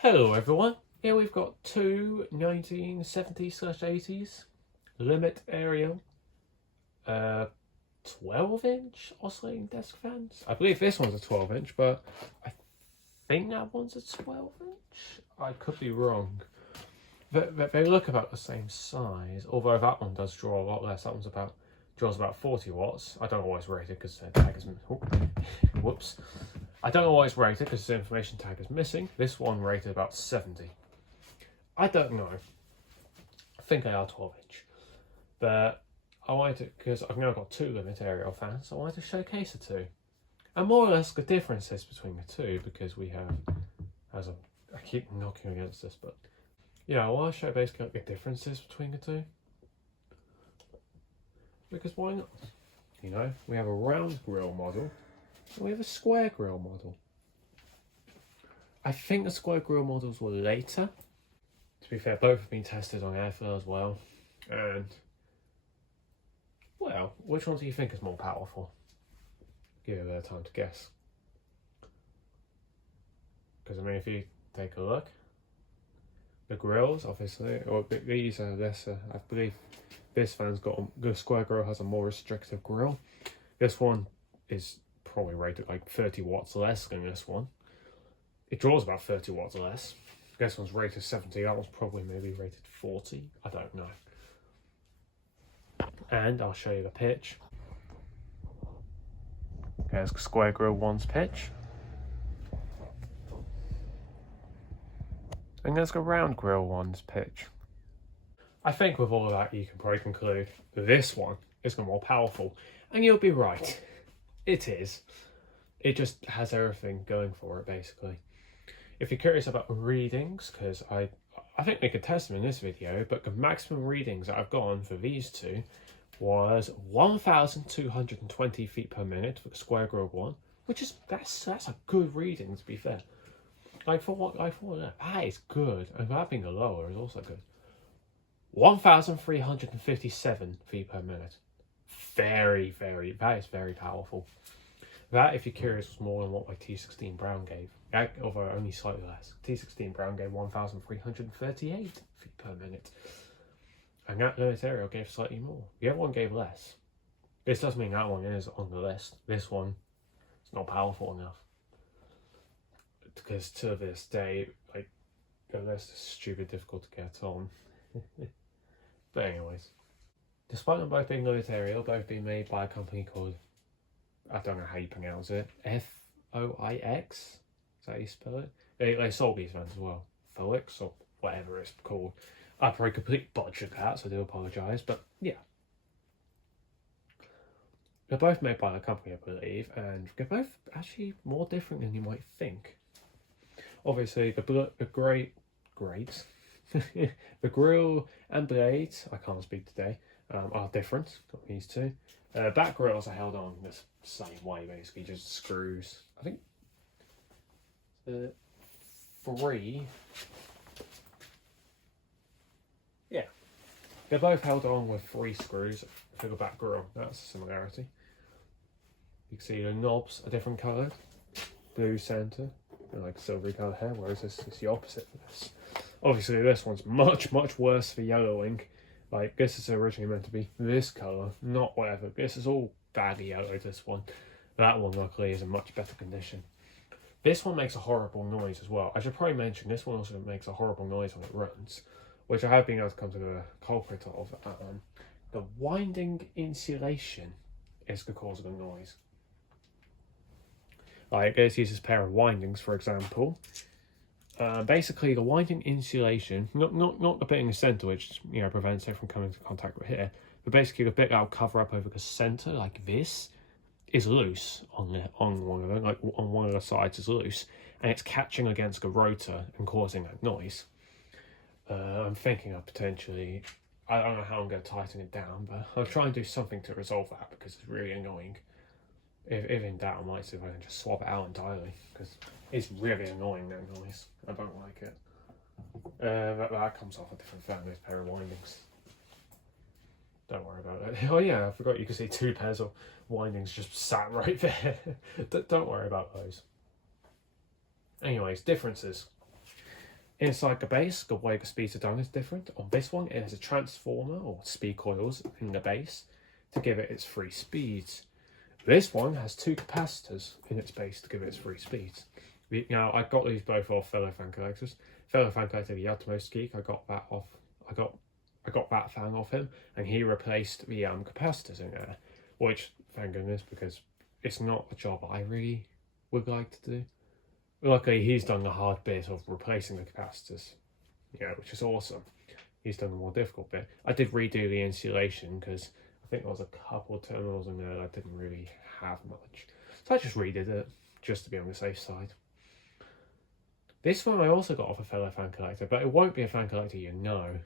Hello everyone, here we've got two 1970s/80s Limit Ariel 12-inch oscillating desk fans. I believe this one's a 12-inch, but I think that one's a 12-inch. I could be wrong. They look about the same size, although that one does draw a lot less. That one's draws about 40 watts. I don't always rate it because the tag is whoops. I don't always rate it because the information tag is missing. This one rated about 70. I don't know. I think they are 12-inch. But I wanted to, because I've now got two Limit Ariel fans, I wanted to showcase the two. And more or less the differences between the two, because we have, I keep knocking against this, but yeah, I want to show basically like the differences between the two. Because why not? You know, we have a round grille model. We have a square grille model. I think the square grille models were later. To be fair, both have been tested on airflow as well. And, well, which one do you think is more powerful? Give you a bit of time to guess. Because, I mean, if you take a look, the grills, obviously, or these are lesser. I believe this fan's the square grill has a more restrictive grill. This one is probably rated like 30 watts less than this one. It draws about 30 watts less. This one's rated 70, that one's probably maybe rated 40, I don't know. And I'll show you the pitch. There's the square grill one's pitch. And there's the round grill one's pitch. I think with all of that you can probably conclude that this one is the more powerful. And you'll be right. It is. It just has everything going for it, basically. If you're curious about readings, because I think we could test them in this video, but the maximum readings that I've gone for these two was 1,220 feet per minute for the square grill one, which is that's a good reading, to be fair. Like for that is good, and that being a lower is also good. 1,357 feet per minute. That is very powerful. That, if you're curious, was more than what my T16 Brown gave, although only slightly less. T16 Brown gave 1,338 feet per minute. And that Limit Ariel gave slightly more. The other one gave less. This does mean that one is on the list. This one is not powerful enough. Because to this day, like, the list is stupid difficult to get on. But anyways. Despite them both being Limit Ariel, both being made by a company called, I don't know how you pronounce it, Foix? Is that how you spell it? They sold these fans as well. Foix, or whatever it's called. I probably completely butchered that, so I do apologise, but yeah. They're both made by a company, I believe, and they're both actually more different than you might think. Obviously, the grill and blades, I can't speak today, are different, got these two. Back grills are held on the same way, basically, just screws. I think three. Yeah, they're both held on with 3 screws for the back grill. That's a similarity. You can see the knobs are different coloured, blue centre, and like silvery coloured hair, whereas this is the opposite for this. Obviously, this one's much worse for yellowing. Like, this is originally meant to be this colour, not whatever. This is all badly yellowed, this one. That one, luckily, is in much better condition. This one makes a horrible noise as well. I should probably mention, this one also makes a horrible noise when it runs, which I have been able to come to the culprit of. The winding insulation is the cause of the noise. Like, this uses a pair of windings, for example. Basically, the winding insulation, not the bit in the centre, which, you know, prevents it from coming into contact with here, but basically the bit that'll cover up over the centre, like this, is loose on one of them, like on one of the sides is loose, and it's catching against the rotor and causing that noise. I'm thinking of potentially, I don't know how I'm going to tighten it down, but I'll try and do something to resolve that because it's really annoying. If in doubt, I might see if I can just swap it out entirely, because it's really annoying, that noise. I don't like it. That comes off a different fan, those pair of windings. Don't worry about it. Oh yeah, I forgot you could see 2 pairs of windings just sat right there. Don't worry about those. Anyways, differences. Inside the base, the way the speeds are done is different. On this one, it has a transformer or speed coils in the base to give it its free speeds. This one has 2 capacitors in its base to give it its free speeds. Now, I got these both off fellow fan collectors. Fellow fan collector, the Utmost Geek, I got that off. I got that fan off him, and he replaced the capacitors in there, which thank goodness, because it's not a job I really would like to do. Luckily, he's done the hard bit of replacing the capacitors, which is awesome. He's done the more difficult bit. I did redo the insulation because I think there was a couple of terminals in there that I didn't really have much. So I just redid it, just to be on the safe side. This one I also got off a fellow fan collector, but it won't be a fan collector you know.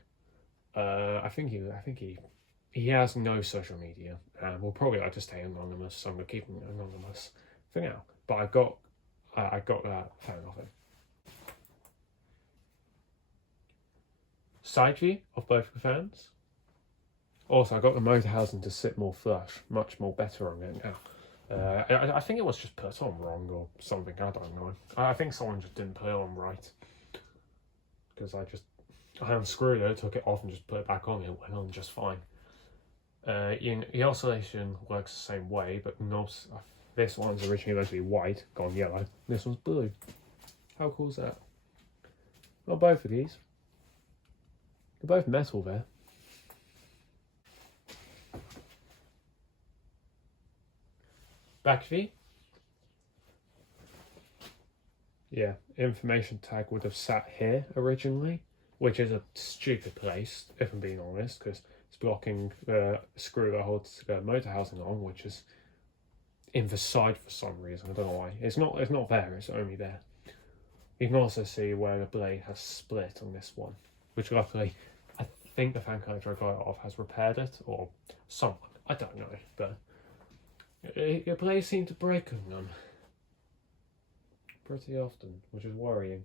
I think he has no social media, and will probably like to stay anonymous, so I'm going to keep him anonymous for now. But I got that fan off him. Side view of both the fans. Also, I got the motor housing to sit more flush, much more better on it now. I think it was just put on wrong or something, I don't know. I think someone just didn't put it on right. Because I unscrewed it, took it off and just put it back on, it went on just fine. The oscillation works the same way, but this one's originally meant to be white, gone yellow. This one's blue. How cool is that? Well, both of these. They're both metal there. Back view. Yeah, information tag would have sat here originally, which is a stupid place, if I'm being honest, because it's blocking the screw that holds the motor housing on, which is in the side for some reason. I don't know why. It's not there, it's only there. You can also see where the blade has split on this one, which luckily I think the fan collector I got it off has repaired it, or someone, I don't know, but the blades seem to break on them pretty often, which is worrying.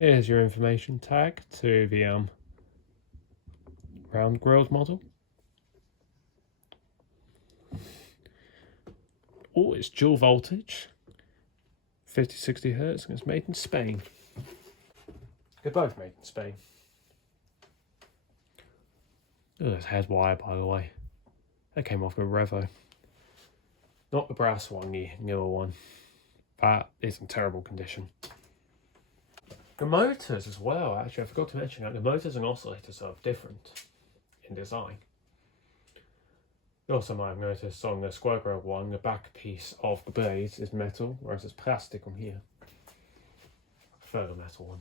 Here's your information tag to the round grilled model. Oh, it's dual voltage, 50-60 hertz, and it's made in Spain. They're both made in Spain. Oh, there's head wire, by the way. That came off a Revo. Not the brass one, the newer one. That is in terrible condition. The motors as well, actually, I forgot to mention that the motors and oscillators are different in design. You also might have noticed on the square grille one, the back piece of the blades is metal, whereas it's plastic on here. I prefer the metal one,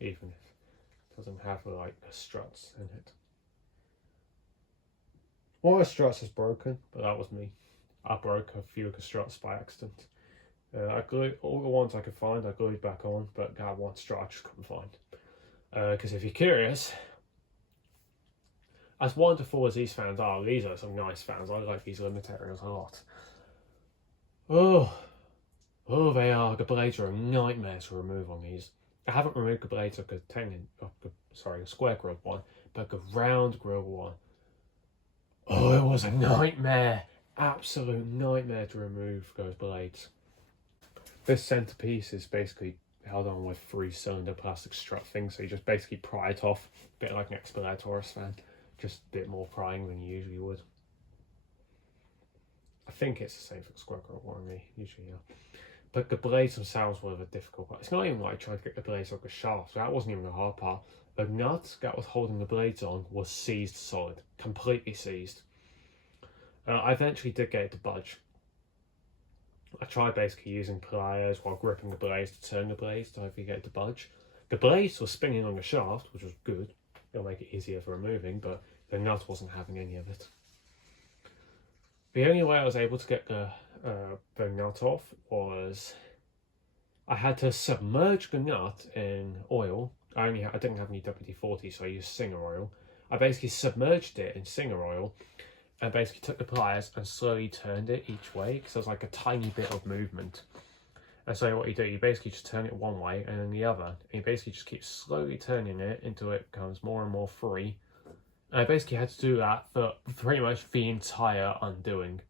even if it doesn't have like the struts in it. One of the struts is broken, but that was me. I broke a few of the struts by accident. I glued all the ones I could find, I glued back on, but that one strut I just couldn't find. Because if you're curious, as wonderful as these fans are, these are some nice fans. I like these Limit Ariels a lot. Oh, they are. The blades are a nightmare to remove on these. I haven't removed the blades of the square grilled one, but the round grilled one. Oh, it was a nightmare. Absolute nightmare to remove those blades. This centerpiece is basically held on with 3-cylinder plastic strut thing, so you just basically pry it off, a bit like an Taurus fan, just a bit more prying than you usually would. I think it's the same for the square grille one, usually, yeah. But the blades themselves were the difficult part. It's not even like trying to get the blades off the shaft, so that wasn't even the hard part. The nut that was holding the blades on was seized solid, completely seized. I eventually did get it to budge. I tried basically using pliers while gripping the blades to turn the blades to hopefully get it to budge. The blades were spinning on the shaft, which was good. It'll make it easier for removing, but the nut wasn't having any of it. The only way I was able to get the nut off was I had to submerge the nut in oil. I didn't have any WD-40, so I used Singer oil. I basically submerged it in Singer oil and basically took the pliers and slowly turned it each way, because there's like a tiny bit of movement. And so what you do, you basically just turn it one way and then the other, and you basically just keep slowly turning it until it becomes more and more free. And I basically had to do that for pretty much the entire undoing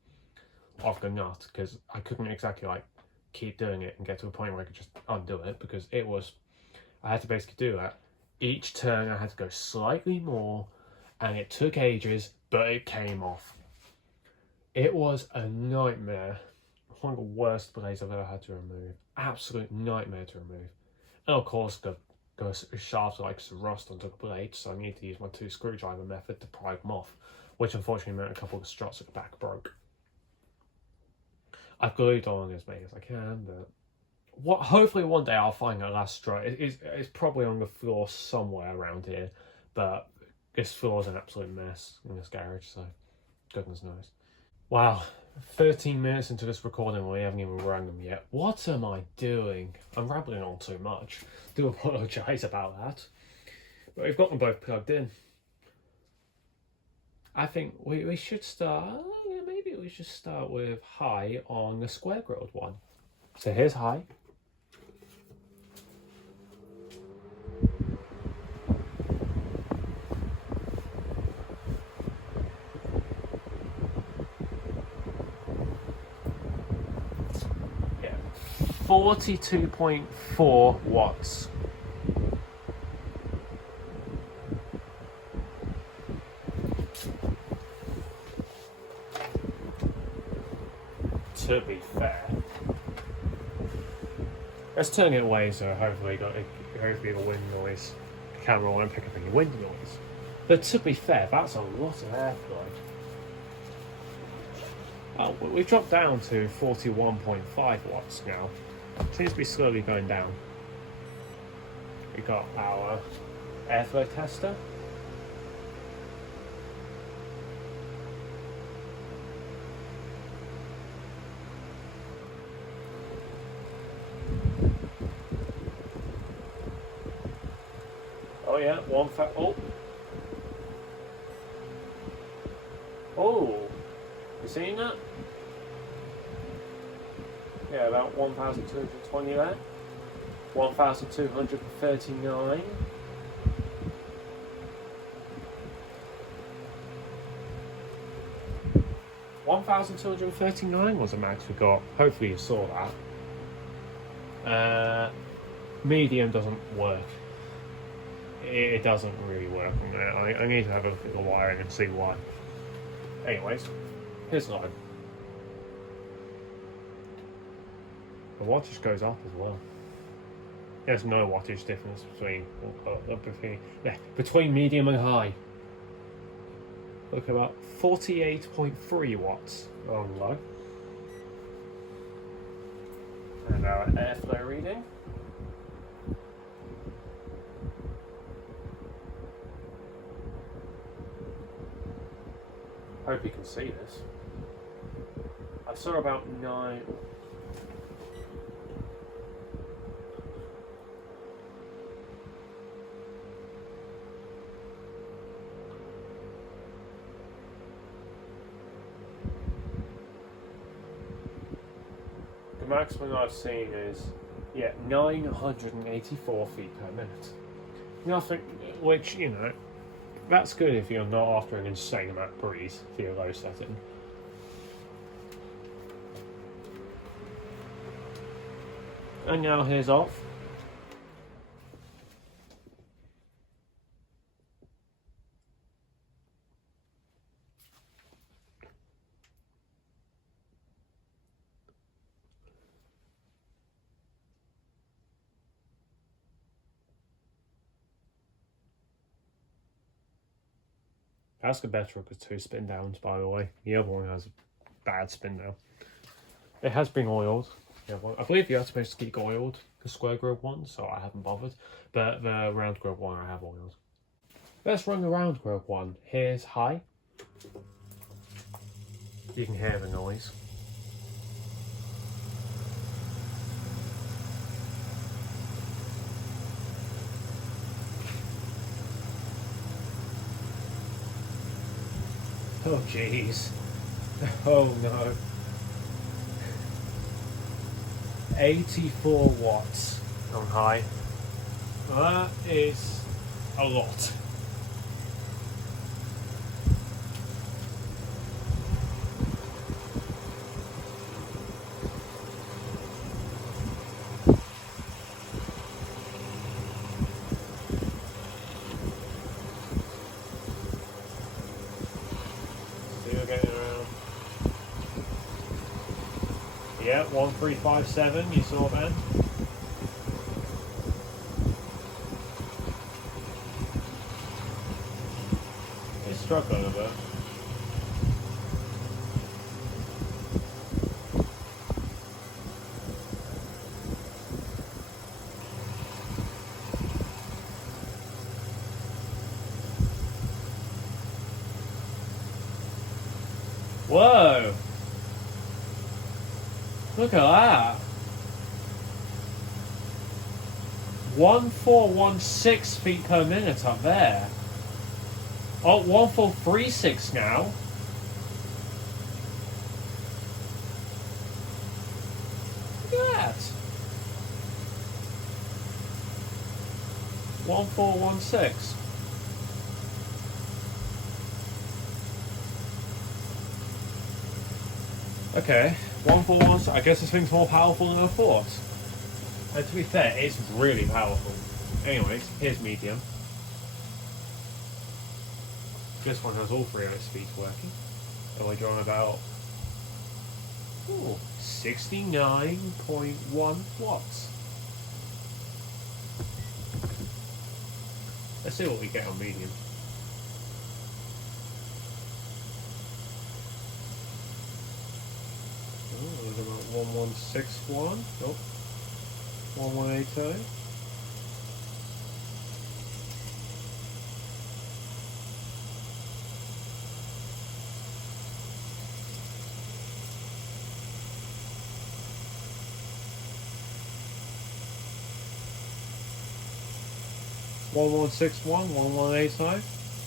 of the nut, because I couldn't exactly like keep doing it and get to a point where I could just undo it, because it was I had to basically do that. Each turn I had to go slightly more, and it took ages, but it came off. It was a nightmare. One of the worst blades I've ever had to remove. Absolute nightmare to remove. And of course, the shafts like some rust onto the blade, so I need to use my 2 screwdriver method to pry them off, which unfortunately meant a couple of the struts at the back broke. I've glued on as many as I can, but hopefully one day I'll find that last strut. It's probably on the floor somewhere around here, but this floor is an absolute mess in this garage, so goodness knows. Wow, 13 minutes into this recording, we haven't even rang them yet. What am I doing? I'm rambling on too much. Do apologise about that. But we've got them both plugged in. I think we should start, maybe we should start with high on the square grilled one. So here's high. Yeah, 42.4 watts. To be fair, let's turn it away so hopefully the wind noise, the camera won't pick up any wind noise. But to be fair, that's a lot of airflow. Oh, we've dropped down to 41.5 watts now. Seems to be slowly going down. We got our airflow tester. Oh yeah, oh, you seen that? Yeah, about 1,220 there. 1,239. $1,239 was the max we got. Hopefully you saw that. Medium doesn't work. It doesn't really work on there. I need to have a look at the wiring and see why. Anyways, here's the line. The wattage goes up as well. There's no wattage difference between medium and high. Look, about 48.3 watts on low. And our airflow reading. Hope you can see this. I saw about 9. The maximum I've seen is 984 feet per minute. Nothing, which that's good if you're not after an insane amount of breeze for your low setting. And now here's off. That's the better of the 2 spin downs, by the way. The other one has a bad spin down. It has been oiled. I believe the other supposed to keep oiled, the square grilled one, so I haven't bothered. But the round grilled one I have oiled. Let's run the round grilled one. Here's high. You can hear the noise. Oh jeez. Oh no. 84 watts on high. That is a lot. 1357, you saw then. It's struggling a bit. Whoa! Look at that! 1416 feet per minute up there. Oh, 1436 now. Look at that. 1416. Okay, 141. I guess this thing's more powerful than I thought. And to be fair, it's really powerful. Anyways, here's medium. This one has all three of its speeds working. And we're drawing about 69.1 watts. Let's see what we get on medium. Oh, there's about 1161. Nope. 1180.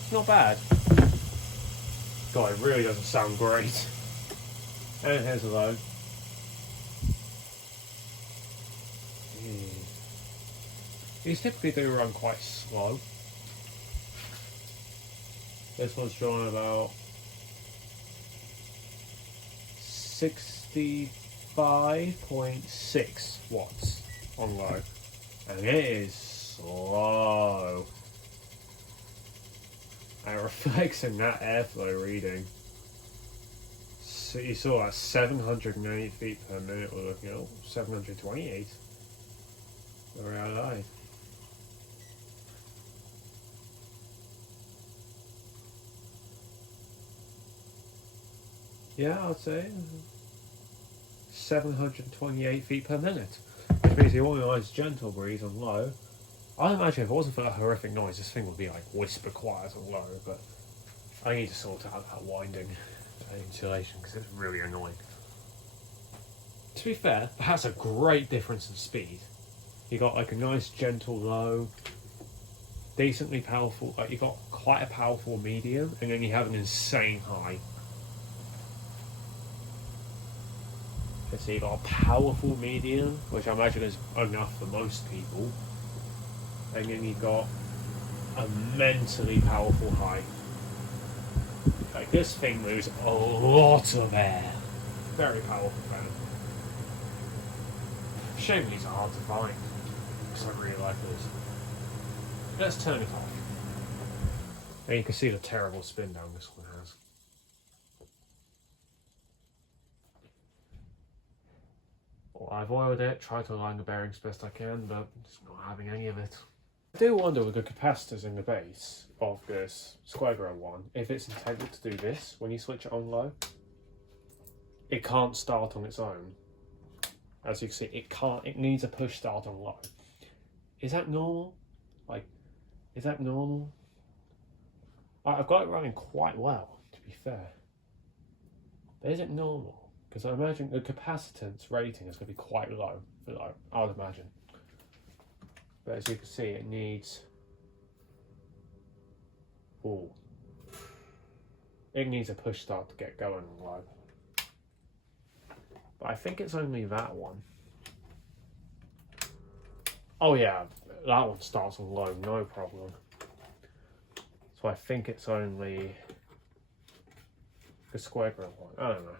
It's not bad. God, it really doesn't sound great. And here's a low. These typically do run quite slow. This one's drawing about 65.6 watts on low. And it is slow. And it reflects in that airflow reading. So you saw that 708 feet per minute we're looking at. 728. Where are they? Yeah, I'd say 728 feet per minute. Which means you want a nice gentle breeze on low. I imagine if it wasn't for that horrific noise, this thing would be like whisper quiet on low, but I need to sort out that winding insulation because it's really annoying. To be fair, that's a great difference in speed. You got like a nice gentle low, decently powerful, like you got quite a powerful medium, and then you have an insane high. So you got a powerful medium, which I imagine is enough for most people, and then you've got a mentally powerful high. Like this thing moves a lot of air. Very powerful fan. Shame these are hard to find, because I really like these. Let's turn it off. And you can see the terrible spin down this one has. Well, I've oiled it, tried to align the bearings best I can, but it's not having any of it. I do wonder with the capacitors in the base of this Square one, if it's intended to do this, when you switch it on low, it can't start on its own. As you can see, it needs a push start on low. Is that normal? Like, is that normal? I've got it running quite well, to be fair. But is it normal? Because I imagine the capacitance rating is going to be quite low, I would imagine. But as you can see, it needs... Ooh. It needs a push start to get going on low. But I think it's only that one. Oh yeah, that one starts on low, no problem. So I think it's only the Square one. I don't know.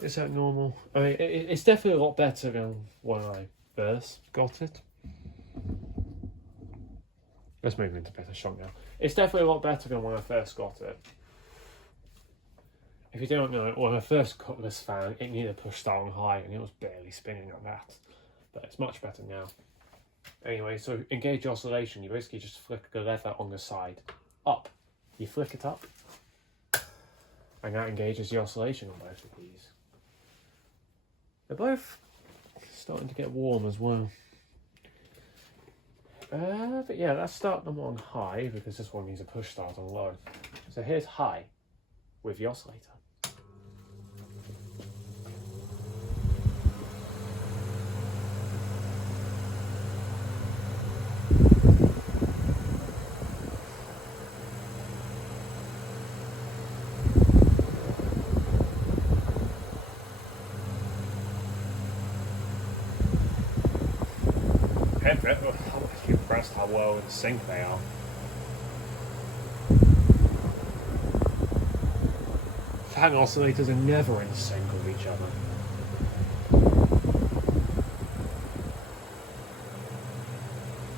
Is that normal? I mean, it's definitely a lot better than when I first got it. Let's move into better shot now. It's definitely a lot better than when I first got it. If you don't know, when I first got this fan, it needed a push start on high and it was barely spinning like that. But it's much better now. Anyway, so engage oscillation, you basically just flick the lever on the side up. You flick it up, and that engages the oscillation on both of these. They're both starting to get warm as well. But yeah, let's start them on high, because this one needs a push start on low. So here's high with the oscillator. I'm actually impressed how well in sync they are. Fan oscillators are never in sync with each other.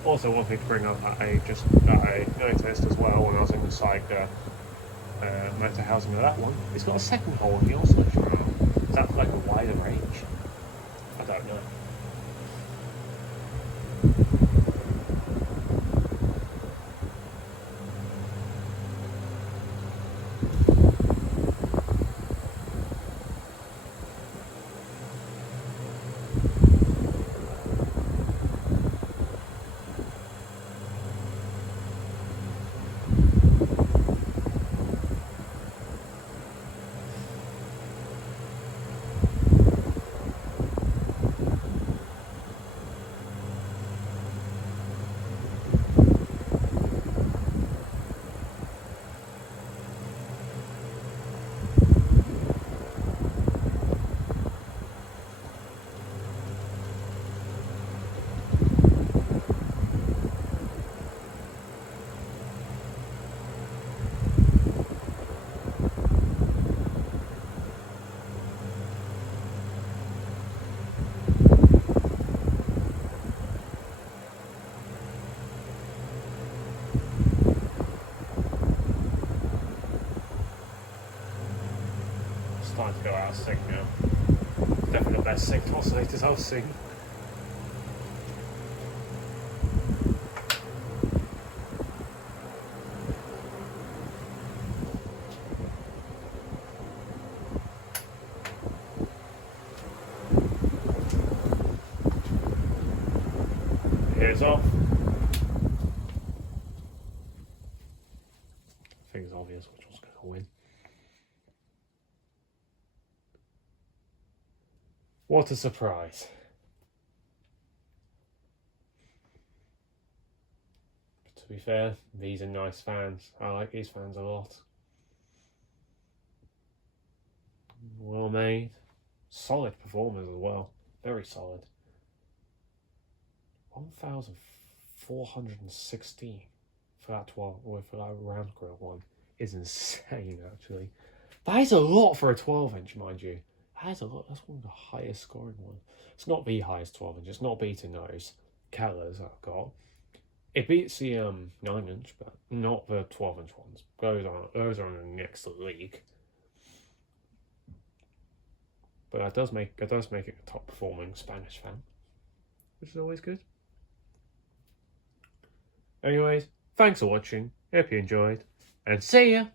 Also, one thing to bring up that I noticed as well when I was inside the motor housing of that one, it's got a second hole in the oscillator rail. Is that for like a wider range? I don't know. Time to go out of sync now. Definitely the best synced oscillators I've seen. Here's off. I think it's obvious which one's going to win. What a surprise. But to be fair, these are nice fans. I like these fans a lot. Well made. Solid performers as well. Very solid. 1,416 for that 12, or for that round grill one is insane actually. That is a lot for a 12-inch, mind you. That is a lot. That's one of the highest scoring ones. It's not the highest 12-inch. It's not beating those Kellers I've got. It beats the 9-inch, but not the 12-inch ones. Those are in the next league. But that does make it a top performing Spanish fan, which is always good. Anyways, thanks for watching. Hope you enjoyed, and see ya.